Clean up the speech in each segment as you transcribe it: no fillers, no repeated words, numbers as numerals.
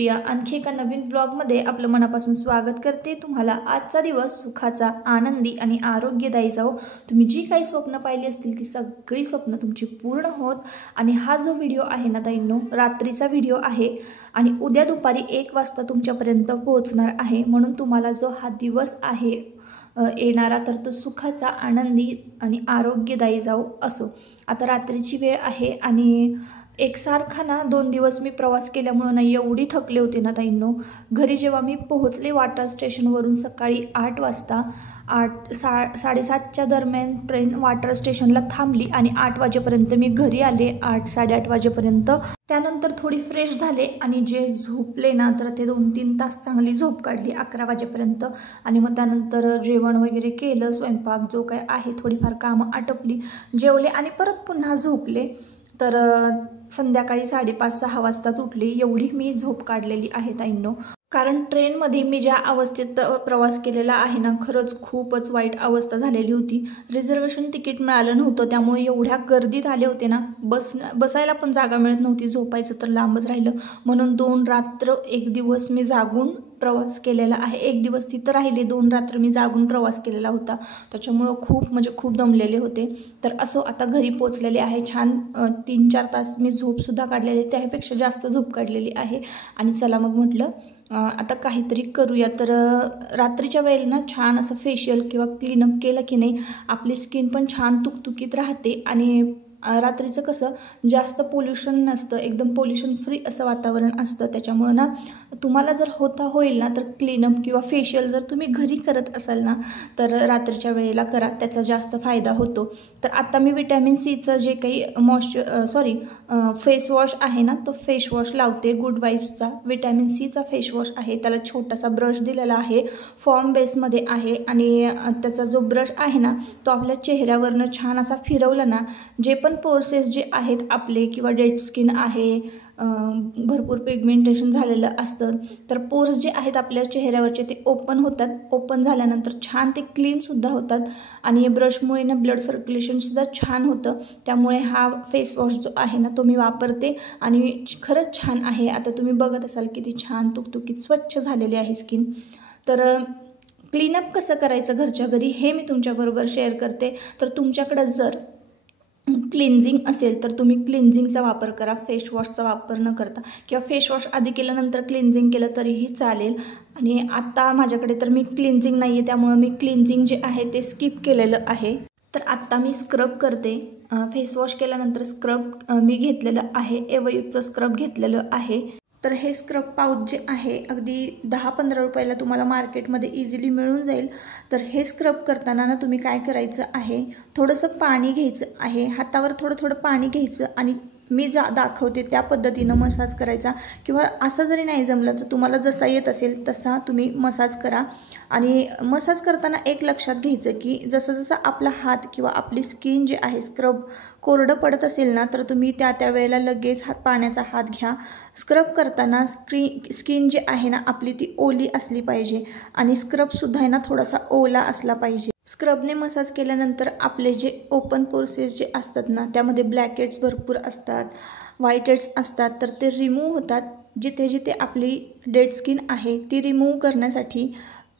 प्रिया आणखी एका नवीन ब्लॉगमध्ये आपलं मनापासून स्वागत करते। तुम्हाला आजचा दिवस सुखाचा, आनंदी आणि आरोग्यदायी जाओ। तुम्ही जी काही स्वप्न पाहिली असतील ती सगळी स्वप्न तुमची पूर्ण होत। आणि हा जो व्हिडिओ आहे ना ताईंनो, रात्रीचा व्हिडिओ आहे आणि उद्या दुपारी 1 वाजता तुमच्यापर्यंत पोहोचणार आहे। म्हणून तुम्हाला जो हा दिवस आहे येणारा तर तो सुखाचा, आनंदी आणि आरोग्यदायी जाओ असो। आता रात्रीची वेळ आहे आणि एकसारखा ना 2 दिवस मी प्रवास केल्यामुळे ना एवढी थकले होते ना ताईंनो। घरी जेव्हा मी पोहोचले वाटा स्टेशनवरून सकाळी 8 वाजता, 7:30च्या दरम्यान ट्रेन वाटा स्टेशनला थांबली आणि 8 वाजेपर्यंत मी घरी आले, 8-8:30 वाजेपर्यंत। त्यानंतर थोडी फ्रेश झाले आणि जे झोपले ना तर ते 2-3 तास चांगली झोप काढली 11 वाजेपर्यंत। आणि मग त्यानंतर जेवण वगैरे केलं, स्वयंपाक जो काय आहे थोडीफार कामं आटपली, जेवले आणि परत पुन्हा झोपले। तर संध्याकाळी 5:30-6 वाजताच उठली। एवढी मी झोप काढलेली आहे ताईंनो। कारण ट्रेनमध्ये मी ज्या अवस्थेत प्रवास केलेला आहे ना, खरंच खूपच वाईट अवस्था झालेली होती। रिझर्वेशन तिकीट मिळालं नव्हतं, त्यामुळे एवढ्या गर्दीत आले होते ना, बसायला पण जागा मिळत नव्हती, झोपायचं तर लांबच राहिलं। म्हणून 2 रात्र 1 दिवस मी जागून प्रवास केलेला आहे। 1 दिवस तिथं राहिले, 2 रात्र मी जागून प्रवास केलेला होता। त्याच्यामुळं खूप दमलेले होते। तर असो, आता घरी पोचलेले आहे। छान 3-4 तास मी झोपसुद्धा काढलेली, त्यापेक्षा जास्त झोप काढलेली आहे। आणि चला मग म्हटलं आता काहीतरी करूया। तर रात्रीच्या वेळेला ना छान असं फेशियल किंवा क्लीनअप केलं की नाही आपली स्किन पण छान तुकतुकीत राहते। आणि रात्रीचं कसं जास्त पोल्युशन नसतं, एकदम पोल्युशन फ्री असं वातावरण असतं। त्याच्यामुळं ना तुम्हाला जर होईल ना तर क्लीनअप किंवा फेशियल जर तुम्ही घरी करत असाल ना तर रात्रीच्या वेळेला करा, त्याचा जास्त फायदा होतो। तर आता मी विटॅमिन सीचं जे काही फेस वॉश आहे ना, तो फेस वॉश लावते। गुड वाइब्सचा विटॅमिन सीचा फेस वॉश आहे। त्याला छोटासा ब्रश दिलेला आहे, फॉर्म बेसमध्ये आहे। आणि त्याचा जो ब्रश आहे ना तो आपल्या चेहऱ्यावरनं छान असा फिरवला ना, जे पण पोर्सेस जे आहेत आपले किंवा डेड स्किन आहे, भरपूर पिगमेंटेशन झालेलं असतं, तर पोर्स जे आहेत आपल्या चेहऱ्यावरचे ते ओपन होतात। ओपन झाल्यानंतर छान ते क्लीनसुद्धा होतात आणि ब्रशमुळे ना ब्लड सर्क्युलेशनसुद्धा छान होतं। त्यामुळे हा फेस वॉश जो आहे ना तो मी वापरते आणि खरंच छान आहे। आता तुम्ही बघत असाल किती छान तुकतुकीत स्वच्छ झालेली आहे स्किन। तर क्लीनअप कसं करायचं घरच्या घरी हे मी तुमच्याबरोबर शेअर करते। तर तुमच्याकडं जर क्लिन्झिंग असेल तर तुम्ही क्लिन्झिंगचा वापर करा, फेस वॉशचा वापर न करता, किंवा फेस वॉश आधी केल्यानंतर क्लिन्झिंग केलं तरीही चालेल। आणि आता माझ्याकडे तर मी क्लिन्झिंग नाही आहे, त्यामुळे मी क्लिन्झिंग जे आहे ते स्किप केलेलं आहे। तर आत्ता मी स्क्रब करते। फेस वॉश केल्यानंतर स्क्रब मी घेतलेलं आहे, एवयूथचं स्क्रब घेतलेलं आहे। तर हे स्क्रब पाऊच जे आहे अगदी 10-15 रुपयाला तुम्हाला मार्केटमध्ये इझिली मिळून जाईल। तर हे स्क्रब करताना ना तुम्ही काय करायचं आहे, थोडंसं पाणी घ्यायचं आहे, हातावर थोडं पाणी घ्यायचं आणि मी दाखवते त्या पद्धतीनं मसाज करायचा, किंवा असं जरी नाही जमलं तर तुम्हाला जसा येत असेल तसा तुम्ही मसाज करा। आणि मसाज करताना एक लक्षात घ्यायचं की जसं आपला हात किंवा आपली स्किन जे आहे स्क्रब कोरडं पडत असेल ना तर तुम्ही त्या वेळेला लगेच पाण्याचा हात घ्या। स्क्रब करताना स्किन जी आहे ना आपली ती ओली असली पाहिजे आणि स्क्रबसुद्धा आहे ना थोडासा ओला असला पाहिजे। स्क्रबने मसाज केल्यानंतर आपले जे ओपन पोर्सेस जे असतात ना त्यामध्ये ब्लॅकहेड्स भरपूर असतात, व्हाईट हेड्स असतात, तर ते रिमूव्ह होतात। जिथे आपली डेड स्किन आहे ती रिमूव्ह करण्यासाठी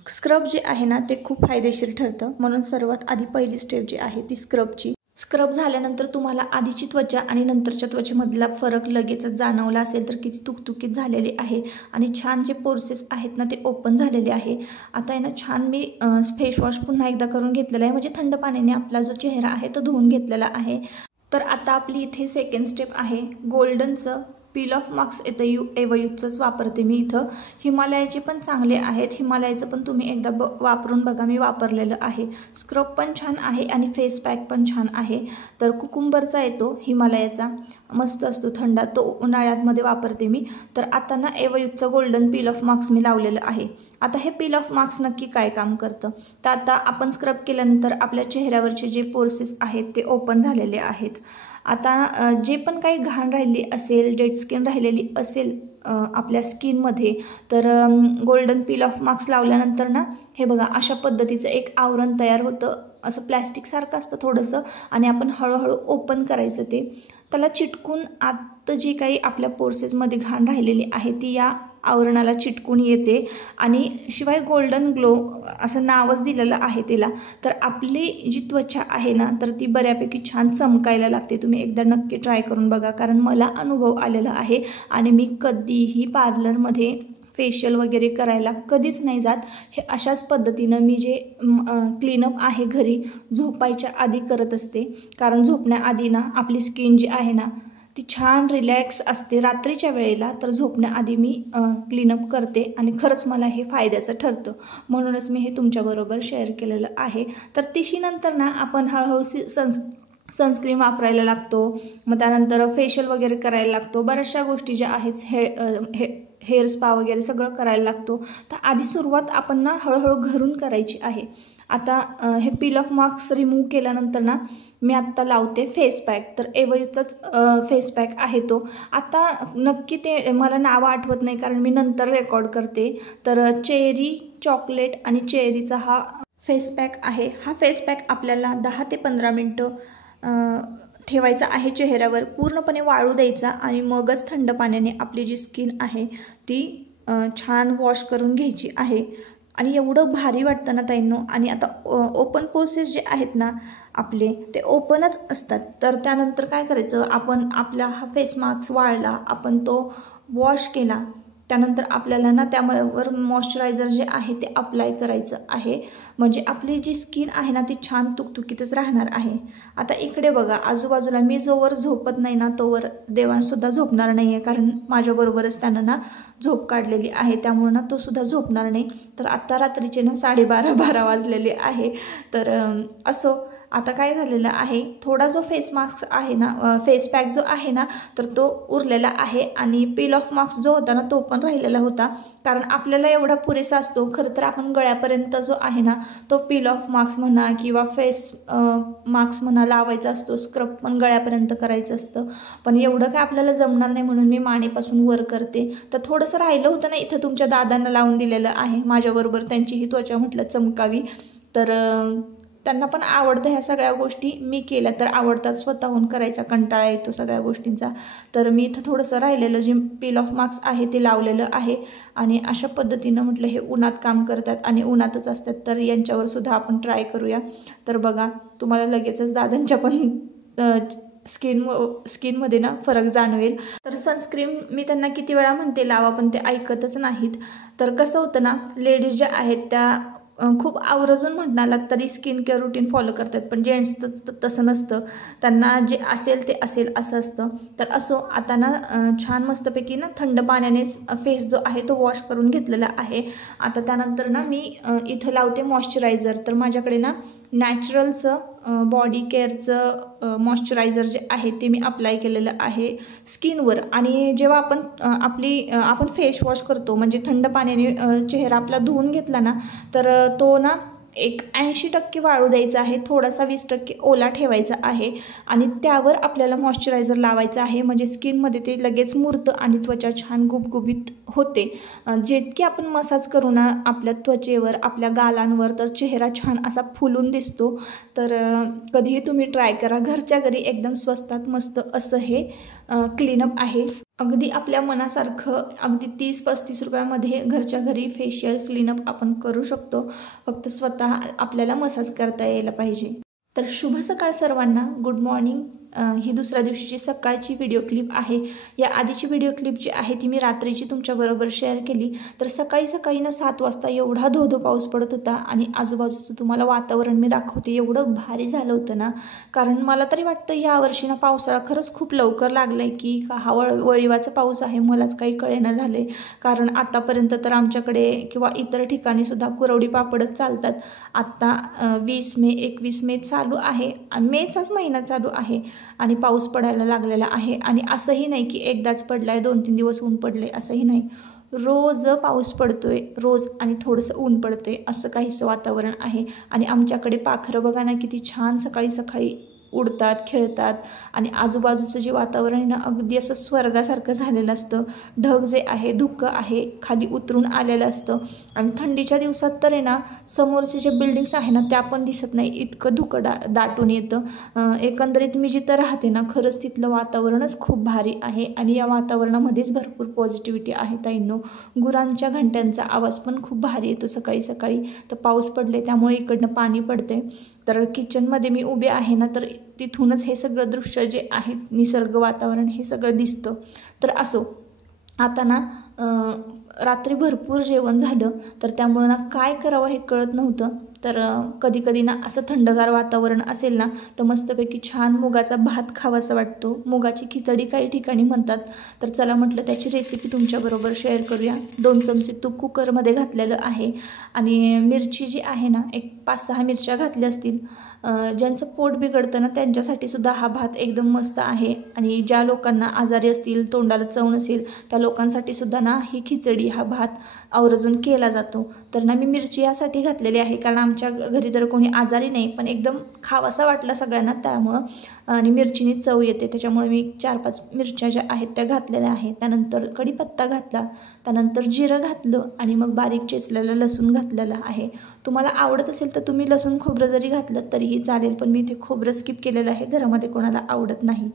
स्क्रब जे आहे ना ते खूप फायदेशीर ठरतं। म्हणून सर्वात आधी पहिली स्टेप जी आहे ती स्क्रबची। स्क्रब झाल्यानंतर तुम्हाला आधीची त्वचा आणि नंतरच्या त्वचेमधला फरक लगेचच जाणवला असेल तर किती तुकतुकीत झालेले आहे आणि छान जे पोर्सेस आहेत ना ते ओपन झालेले आहे। आता आहे ना छान मी फेस वॉश पुन्हा एकदा करून घेतलेला आहे, म्हणजे थंड पाण्याने आपला जो चेहरा आहे तो धुवून घेतलेला आहे। तर आता आपली इथे सेकंड स्टेप आहे गोल्डनचं पील ऑफ मास्क येतं, एवयूथचंच वापरते मी इथं। हिमालयाचे पण चांगले आहेत, हिमालयाचं पण तुम्ही एकदा वापरून बघा, मी वापरलेलं आहे। स्क्रब पण छान आहे आणि फेस पॅक पण छान आहे। तर कुकुंबरचा येतो हिमालयाचा, मस्त असतो थंडा, तो उन्हाळ्यामध्ये वापरते मी। तर आता ना एवयूथचं गोल्डन पील ऑफ मास्क मी लावलेलं आहे। आता हे पील ऑफ मास्क नक्की काय काम करतं, तर आता आपण स्क्रब केल्यानंतर आपल्या चेहऱ्यावरचे जे पोर्सेस आहेत ते ओपन झालेले आहेत। आता जे पण काही घाण राहिली असेल, डेड स्किन राहिलेली असेल आपल्या स्किनमध्ये, तर गोल्डन पील ऑफ मास्क लावल्यानंतर ना हे बघा अशा पद्धतीचं एक आवरण तयार होतं, असं प्लॅस्टिकसारखं असतं थोडंसं, आणि आपण हळूहळू ओपन करायचं ते, त्याला चिटकून आत जी काही आपल्या पोर्सेसमध्ये घाण राहिलेली आहे ती या आवरणाला चिटकून येते आणि शिवाय गोल्डन ग्लो असं नावच दिलेलं आहे तिला. तर आपली जी त्वचा आहे ना तर ती बऱ्यापैकी छान चमकायला लागते. तुम्ही एकदा नक्की ट्राय करून बघा, कारण मला अनुभव आलेला आहे आणि मी कधीही पार्लरमध्ये फेशियल वगैरे करायला कधीच नाही जात. हे अशाच पद्धतीनं मी जे क्लीनअप आहे घरी झोपायच्या आधी करत असते, कारण झोपण्याआधी ना आपली स्किन जी आहे ना ती छान रिलॅक्स असते रात्रीच्या वेळेला. तर झोपण्याआधी मी क्लीनअप करते आणि खरंच मला हे फायद्याचं ठरतं, म्हणूनच मी हे तुमच्याबरोबर शेअर केलेलं आहे. तर तिशीनंतर ना आपण हळूहळू सनस्क्रीन वापरायला लागतो, मग त्यानंतर फेशियल वगैरे करायला लागतो. बऱ्याचशा गोष्टी ज्या आहेत हेअर स्पा वगैरे सगळं करायला लागतो. तर आधी सुरुवात आपण ना हळूहळू घरून करायची आहे. आता हे पील ऑफ मार्क्स रिमूव्ह केल्यानंतर ना मी आत्ता लावते फेस पॅक. तर एव्हयूचाच फेस पॅक आहे तो. आता नक्की ते मला नावं आठवत नाही, कारण मी नंतर रेकॉर्ड करते. तर चेरी चॉकलेट आणि चेरीचा हा फेस पॅक आहे. हा फेस पॅक आपल्याला 10 ते 15 मिनटं ठेवायचा आहे चेहऱ्यावर, पूर्णपणे वाळू द्यायचा आणि मगच थंड पाण्याने आपली जी स्किन आहे ती छान वॉश करून घ्यायची आहे. आणि एवढं भारी वाटतं ना ताईंनो. आणि आता ओपन पोर्सेस जे आहेत ना आपले ते ओपनच असतात. तर त्यानंतर काय करायचं, आपण आपला हा फेस मास्क वाळला, आपण तो वॉश केला, त्यानंतर आपल्याला ना त्यावर मॉइश्चरायझर जे आहे ते अप्लाय करायचं आहे. म्हणजे आपली जी स्किन आहे ना ती छान तुकतुकीतच राहणार आहे. आता इकडे बघा आजूबाजूला मी जोवर झोपत नाही ना तोवर देवांसुद्धा झोपणार नाही आहे, कारण माझ्याबरोबरच त्यानं ना झोप काढलेली आहे, त्यामुळे ना तो सुद्धा झोपणार नाही. तर आत्ता रात्रीचे ना 12:30 वाजलेले आहे. तर असो, आता काय झालेलं आहे, थोडा जो फेस मास्क आहे ना फेस पॅक जो आहे ना तर तो उरलेला आहे आणि पील ऑफ मास्क जो होता ना तो पण राहिलेला होता, कारण आपल्याला एवढा पुरेसा असतो. खरं तर आपण गळ्यापर्यंत जो आहे ना तो पील ऑफ मास्क म्हणा किंवा फेस मास्क म्हणा लावायचा असतो, स्क्रब पण गळ्यापर्यंत करायचं असतं. पण एवढं काय आपल्याला जमणार नाही म्हणून मी मानेपासून वर करते. तर थोडंसं राहिलं होतं ना इथं तुमच्या दादांना लावून दिलेलं आहे, माझ्याबरोबर त्यांचीही त्वचा म्हटलं चमकावी. तर त्यांना पण आवडतं ह्या सगळ्या गोष्टी, मी केल्या तर आवडतात, स्वतःहून करायचा कंटाळा येतो सगळ्या गोष्टींचा. तर मी इथं थोडंसं राहिलेलं जे पील ऑफ मास्क आहे ते लावलेलं आहे. आणि अशा पद्धतीनं म्हटलं हे उन्हात काम करतात आणि उन्हातच असतात, तर यांच्यावर सुद्धा आपण ट्राय करूया. तर बघा तुम्हाला लगेचच दादांच्या पण स्किनमध्ये ना फरक जाणवेल. तर सनस्क्रीन मी त्यांना किती वेळा म्हणते लावा, पण ते ऐकतच नाहीत. तर कसं होतं ना, लेडीज ज्या आहेत त्या खूप आवर्जून म्हटणार तरी स्किन केअर रुटीन फॉलो करतात, पण जेंट्स तसं नसतं, त्यांना जे असेल ते असेल असं असतं. तर असो, आता ना छान मस्तपैकी ना थंड पाण्यानेच फेस जो आहे तो वॉश करून घेतलेला आहे. आता त्यानंतर ना मी इथं लावते मॉइश्चरायझर. तर माझ्याकडे ना नॅचरलचं बॉडी केअरचं मॉइश्चरायझर जे आहे ते मी अप्लाय केलेलं आहे स्किनवर. आणि जेव्हा आपण फेस वॉश करतो म्हणजे थंड पाण्याने चेहरा आपला धुवून घेतला ना तर तो ना एक 80% वाळू द्यायचा आहे, थोडासा 20% ओला ठेवायचा आहे आणि त्यावर आपल्याला मॉइश्चरायझर लावायचं आहे. म्हणजे स्किनमध्ये ते लगेच मुरतं आणि त्वचा छान गुबगुबीत होते. जितके आपण मसाज करू ना आपल्या त्वचेवर, आपल्या गालांवर, तर चेहरा छान असा फुलून दिसतो. तर कधीही तुम्ही ट्राय करा, घरच्या घरी एकदम स्वस्तात मस्त असं हे क्लीनअप आहे. अगदी आपल्या मनासारखं अगदी 30-35 रुपयामध्ये घरच्या घरी फेशियल क्लीनअप आपण करू शकतो. फक्त स्वतः आपल्याला मसाज करता यायला पाहिजे. तर शुभ सकाळ सर्वांना, गुड मॉर्निंग. ही दुसऱ्या दिवशीची सकाळची व्हिडिओ क्लिप आहे. या आधीची व्हिडिओ क्लिप जी आहे ती मी रात्रीची तुमच्याबरोबर शेअर केली. तर सकाळी सकाळी ना 7 वाजता एवढा धो पाऊस पडत होता आणि आजूबाजूचं तुम्हाला वातावरण मी दाखवते, एवढं भारी झालं होतं ना. कारण मला तरी वाटतं यावर्षी ना पावसाळा खरंच खूप लवकर लागला आहे की हा वळीवाचा पाऊस आहे, मलाच काही कळेना झालं आहे. कारण आतापर्यंत तर आमच्याकडे किंवा इतर ठिकाणी सुद्धा कुरवडी पापडच चालतात. आत्ता 20 मे 21 मे चालू आहे, मेचाच महिना चालू आहे आणि पाऊस पडायला लागलेला आहे. आणि असंही नाही की एकदाच पडला आहे, 2-3 दिवस ऊन पडले असंही नाही, रोज पाऊस पडतोय रोज आणि थोडंसं ऊन पडते असं काहीसं वातावरण आहे. आणि आमच्याकडे पाखरं बघा ना किती छान सकाळी सकाळी उडतात, खेळतात आणि आजूबाजूचं जे वातावरण आहे ना अगदी असं स्वर्गासारखं झालेलं असतं. ढग जे आहे, धुकं आहे, खाली उतरून आलेलं असतं आणि थंडीच्या दिवसात तर आहे ना समोरचे जे बिल्डिंग्स आहे ना त्या पण दिसत नाही, इतकं धुकं दाटून येतं. एकंदरीत मी जिथं राहते ना खरंच तिथलं वातावरणच खूप भारी आहे आणि या वातावरणामध्येच भरपूर पॉझिटिव्हिटी आहे ताईंनो. गुरांच्या घंट्यांचा आवाज पण खूप भारी येतो सकाळी सकाळी. तर पाऊस पडले त्यामुळे इकडनं पाणी पडते. तर किचनमध्ये मी उभे आहे ना तर तिथूनच हे सगळं दृश्य जे आहे, निसर्ग वातावरण हे सगळं दिसतं. तर असो, आता ना रात्री भरपूर जेवण झालं तर त्यामुळं ना काय करावं हे कळत नव्हतं. तर कधी कधी ना असं थंडगार वातावरण असेल ना तर मस्तपैकी छान मुगाचा भात खावासा वाटतो. मुगाची खिचडी काही ठिकाणी म्हणतात. तर चला म्हटलं त्याची रेसिपी तुमच्याबरोबर शेअर करूया. 2 चमचे तूप कुकरमध्ये घातलेलं आहे आणि मिरची जी आहे ना एक 5-6 मिरच्या घातल्या असतील. ज्यांचं पोट बिघडतं ना त्यांच्यासाठी सुद्धा हा भात एकदम मस्त आहे आणि ज्या लोकांना आजारी असतील, तोंडाला चव नसेल त्या लोकांसाठी सुद्धा ना ही खिचडी, हा भात आवर्जून केला जातो. तर ना मी मिरची यासाठी घातलेली आहे कारण आमच्या घरी तर कोणी आजारी नाही, पण एकदम खावासा वाटला सगळ्यांना त्यामुळं आणि मिरचीनी चव येते त्याच्यामुळे मी 4-5 मिरच्या ज्या आहेत त्या घातलेल्या आहेत. त्यानंतर कढीपत्ता घातला, त्यानंतर जिरं घातलं आणि मग बारीक चेचलेला लसूण घातलेला आहे. तुम्हाला आवडत असेल तर तुम्ही लसूण खोबरं जरी घातलं तरीही चालेल, पण मी इथे खोबरं स्किप केलेलं आहे, घरामध्ये कोणाला आवडत नाही.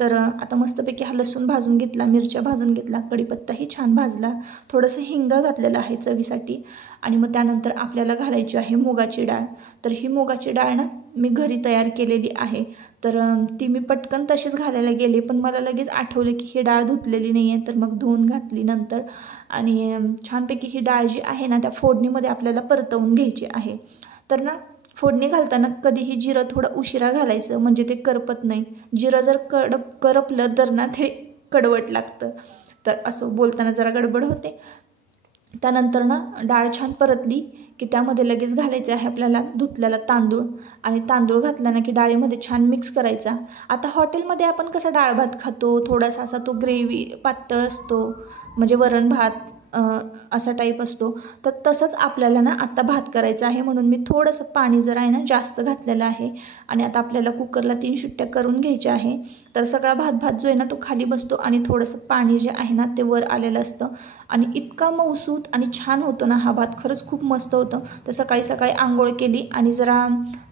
तर आता मस्तपैकी हा लसूण भाजून घेतला, मिरच्या भाजून घेतला, कढीपत्ताही छान भाजला, थोडंसं हिंग घातलेलं आहे चवीसाठी आणि मग त्यानंतर आपल्याला घालायची आहे मुगाची डाळ. तर ही मुगाची डाळ ना मी घरी तयार केलेली आहे. तर ती मी पटकन तशीच घालायला गेले, पण मला लगेच आठवलं की ही डाळ धुतलेली नाही आहे, तर मग धुवून घातली नंतर आणि छानपैकी ही डाळ जी आहे ना त्या फोडणीमध्ये आपल्याला परतवून घ्यायची आहे. तर ना फोडणी घालताना कधीही जिरं थोडं उशिरा घालायचं म्हणजे ते करपत नाही. जिरं जर करपलं तर ना ते कडवट लागतं. तर असं बोलताना जरा गडबड होते. त्यानंतर ना डाळ छान परतली की त्यामध्ये लगेच घालायचे आहे आपल्याला धुतलेला तांदूळ आणि तांदूळ घातला ना की डाळीमध्ये छान मिक्स करायचा. आता हॉटेलमध्ये आपण कसा डाळ भात खातो, थोडासा असा तो ग्रेव्ही पातळ असतो म्हणजे वरण भात असा टाईप असतो. तर तसंच आपल्याला ना आत्ता भात करायचा आहे म्हणून मी थोडंसं पाणी जर आहे ना जास्त घातलेलं आहे आणि आता आपल्याला कुकरला 3 शिट्ट्या करून घ्यायच्या आहे. तर सगळा भात जो आहे ना तो खाली बसतो आणि थोडंसं पाणी जे आहे ना ते वर आलेलं असतं आणि इतका मऊसूत आणि छान होतो ना हा भात, खरंच खूप मस्त होतं. तर सकाळी सकाळी आंघोळ केली आणि जरा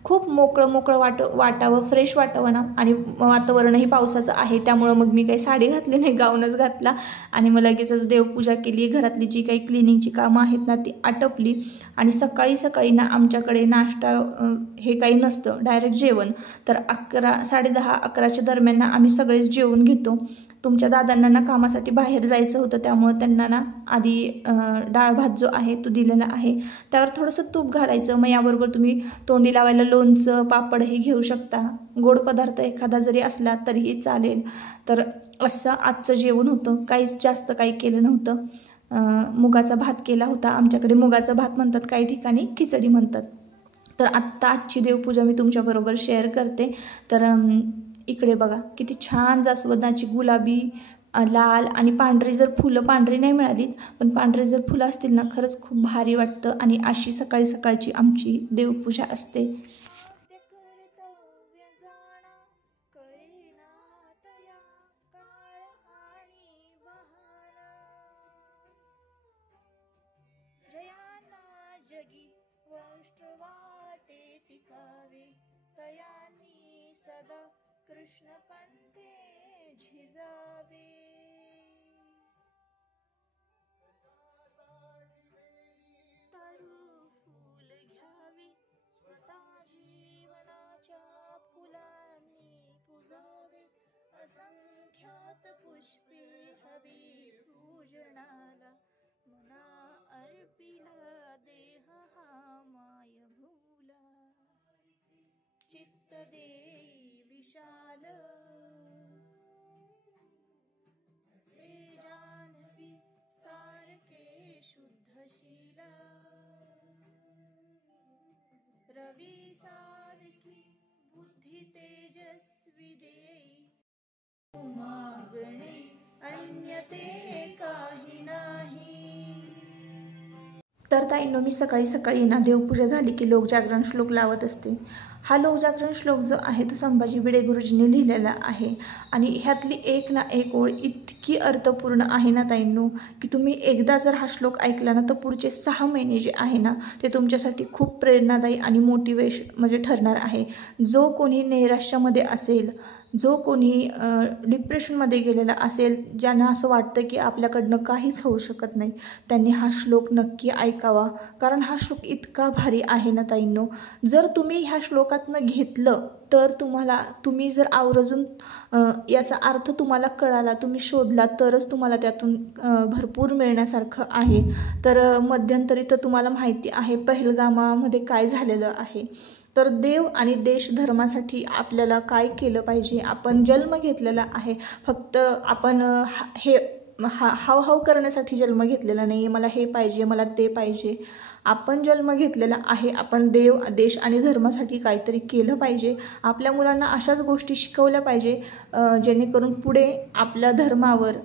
खूप मोकळं वाटावं, फ्रेश वाटावं ना आणि वातावरणही पावसाचं आहे त्यामुळं मग मी काही साडी घातली नाही, गाऊनच घातला आणि मग लगेचच देवपूजा केली. घरातली जी काही क्लिनिंगची कामं आहेत ना ती आटपली आणि सकाळी सकाळी ना आमच्याकडे नाश्ता हे काही नसतं, डायरेक्ट जेवण. तर 10:30-11च्या दरम्यान ना आम्ही सगळेच जेवून घेतो. तुमच्या दादांना ना कामासाठी बाहेर जायचं होतं त्यामुळे त्यांना ना आधी डाळ भात जो आहे तो दिलेला आहे. त्यावर थोडंसं तूप घालायचं. मग याबरोबर तुम्ही तोंडी लावायला लोणचं, पापडही घेऊ शकता. गोड पदार्थ एखादा जरी असला तरीही चालेल. तर असं आजचं जेवण होतं. काहीच जास्त काही केलं नव्हतं. मुगाचा भात केला होता. आमच्याकडे मुगाचा भात म्हणतात, काही ठिकाणी खिचडी म्हणतात. तर आत्ता आजची देवपूजा मी तुमच्याबरोबर शेअर करते. तर इकडे बघा किती छान जास्वंदाची गुलाबी, लाल आणि पांढरी जर फुलं, पांढरी नाही मिळालीत पण पांढरी जर फुलं असतील ना खरंच खूप भारी वाटतं आणि अशी सकाळी सकाळची आमची देवपूजा असते. जगी वाटे टिकावे तयानी सदा कृष्ण पंथे झिजावे. तरु फूल घ्यावी स्वतः जीवनाच्या फुलांनी पुजावे. असंख्यात पुष्पे हवी पूजनाला मना अर्पिला देह हा माय भूला. चित्त देई विशाल असे जान्हवी सारखे शुद्धशील. रवी सारखी बुद्धी तेजस्वी देई मागणे अन्य ते काही नाही. तर ताईंनो मी सकाळी सकाळी ना देवपूजा झाली की लोक जागरण श्लोक लावत असते. हा लोकजागरण श्लोक जो आहे तो संभाजी भिडे गुरुजींनी लिहिलेला आहे आणि ह्यातली एक ना एक ओळ इतकी अर्थपूर्ण आहे ना ताईंनो, की तुम्ही एकदा जर हा श्लोक ऐकला ना तर पुढचे 6 महिने जे आहे ना ते तुमच्यासाठी खूप प्रेरणादायी आणि मोटिवेशन म्हणजे ठरणार आहे. जो कोणी नैराश्यामध्ये असेल, जो कोणी डिप्रेशनमध्ये गेलेला असेल, ज्यांना असं वाटतं की आपल्याकडनं काहीच होऊ शकत नाही, त्यांनी हा श्लोक नक्की ऐकावा. कारण हा श्लोक इतका भारी आहे ना ताईंनो. जर तुम्ही ह्या श्लोकातनं घेतलं तर तुम्ही जर आवर्जून याचा अर्थ तुम्हाला कळाला, तुम्ही शोधला, तरच तुम्हाला त्यातून भरपूर मिळण्यासारखं आहे. तर मध्यंतरी तर तुम्हाला माहिती आहे पहलगामामध्ये काय झालेलं आहे. तर देव आणि देश धर्मासाठी आपल्याला काय केलं पाहिजे. आपण जन्म घेतलेला आहे, फक्त आपण हावहाव करण्यासाठी जन्म घेतलेला नाही आहे, मला हे पाहिजे, मला ते पाहिजे. आपण जन्म घेतलेला आहे, आपण देव, देश आणि धर्मासाठी काहीतरी केलं पाहिजे. आपल्या मुलांना अशाच गोष्टी शिकवल्या पाहिजे जेणेकरून पुढे आपल्या धर्मावर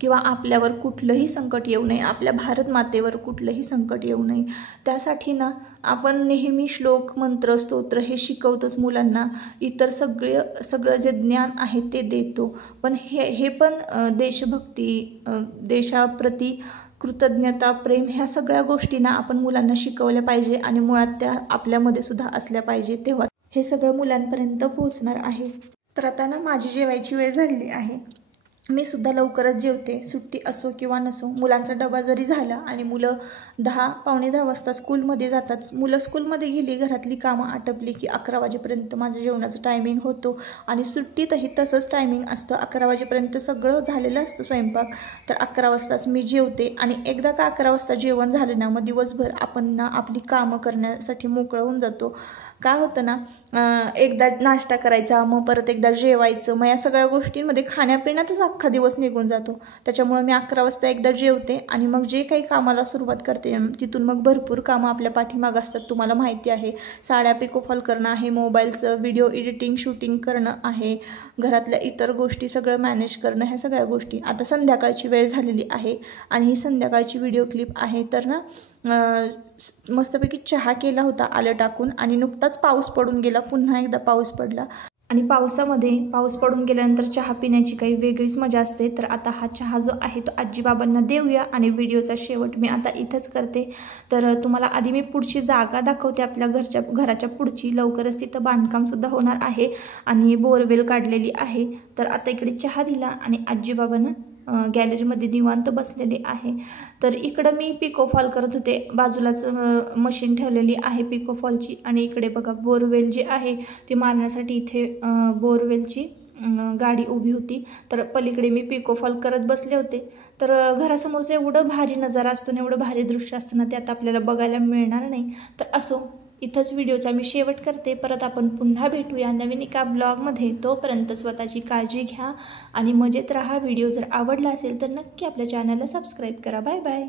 किंवा आपल्यावर कुठलंही संकट येऊ नये, आपल्या भारत मातेवर कुठलंही संकट येऊ नये. त्यासाठी ना आपण नेहमी श्लोक, मंत्र, स्तोत्र हे शिकवतोच मुलांना. इतर सगळं जे ज्ञान आहे ते देतो, पण हे पण देशभक्ती, देशाप्रती कृतज्ञता, प्रेम ह्या सगळ्या गोष्टींना आपण मुलांना शिकवल्या पाहिजे आणि मुळात त्या आपल्यामध्ये सुद्धा असल्या पाहिजे. तेव्हा हे सगळं मुलांपर्यंत पोहोचणार आहे. तर आता ना माझी जेवायची वेळ झालेली आहे. मी सुद्धा लवकरच जेवते, सुट्टी असो किंवा नसो. मुलांचा डबा जरी झाला आणि मुलं 10, पावणे 10 वाजता स्कूलमध्ये जातात. मुलं स्कूलमध्ये गेली, घरातली कामं आटपली की 11 वाजेपर्यंत माझं जेवणाचं टायमिंग होतो आणि सुट्टीतही तसंच टायमिंग असतं. 11 वाजेपर्यंत सगळं झालेलं असतं स्वयंपाक. तर 11 वाजताच मी जेवते आणि एकदा का 11 वाजता जेवण झालं ना, मग दिवसभर आपण ना आपली कामं करण्यासाठी मोकळं होऊन जातो. काय होतं ना, एकदा नाश्ता करायचा, मग परत एकदा जेवायचं, मग या सगळ्या गोष्टींमध्ये खाण्यापिण्यातच अख्खा दिवस निघून जातो. त्याच्यामुळे मी 11 वाजता एकदा जेवते आणि मग जे काही कामाला सुरुवात करते, तिथून मग भरपूर कामं आपल्या पाठीमागं असतात. तुम्हाला माहिती आहे, साड्या पिकोफॉल करणं आहे, मोबाईलचं व्हिडिओ एडिटिंग, शूटिंग करणं आहे, घरातल्या इतर गोष्टी सगळं मॅनेज करणं, ह्या सगळ्या गोष्टी. आता संध्याकाळची वेळ झालेली आहे आणि ही संध्याकाळची व्हिडिओ क्लिप आहे. तर ना मस्तपैकी चहा केला होता आलं टाकून आणि नुकताच पाऊस पडून गेला, पुन्हा एकदा पाऊस पडला आणि पाऊस पडून गेल्यानंतर चहा पिण्याची काही वेगळीच मजा असते. तर आता हा चहा जो आहे तो आजीबाबांना देऊया आणि व्हिडिओचा शेवट मी आता इथंच करते. तर तुम्हाला आधी मी पुढची जागा दाखवते, आपल्या घराच्या पुढची. लवकरच तिथं बांधकामसुद्धा होणार आहे आणि बोरवेल काढलेली आहे. तर आता इकडे चहा दिला आणि आजीबाबांना गॅलरीमध्ये निवांत बसलेले आहे. तर इकडं मी पिकोफॉल करत होते, बाजूलाच मशीन ठेवलेली आहे पिकोफॉलची आणि इकडे बघा बोरवेल जे आहे ते मारण्यासाठी इथे बोरवेलची गाडी उभी होती. तर पलीकडे मी पिकोफॉल करत बसले होते. तर घरासमोरचं एवढं भारी नजारा असतो ना, एवढं भारी दृश्य असतं ना, ते आता आपल्याला बघायला मिळणार नाही. तर असो, इथंच व्हिडिओचा मी शेवट करते. परत आपण पुन्हा भेटूया नवीन एका ब्लॉगमध्ये. तोपर्यंत स्वतःची काळजी घ्या आणि मजेत राहा. व्हिडिओ जर आवडला असेल तर नक्की आपल्या चॅनलला सबस्क्राईब करा. Bye bye.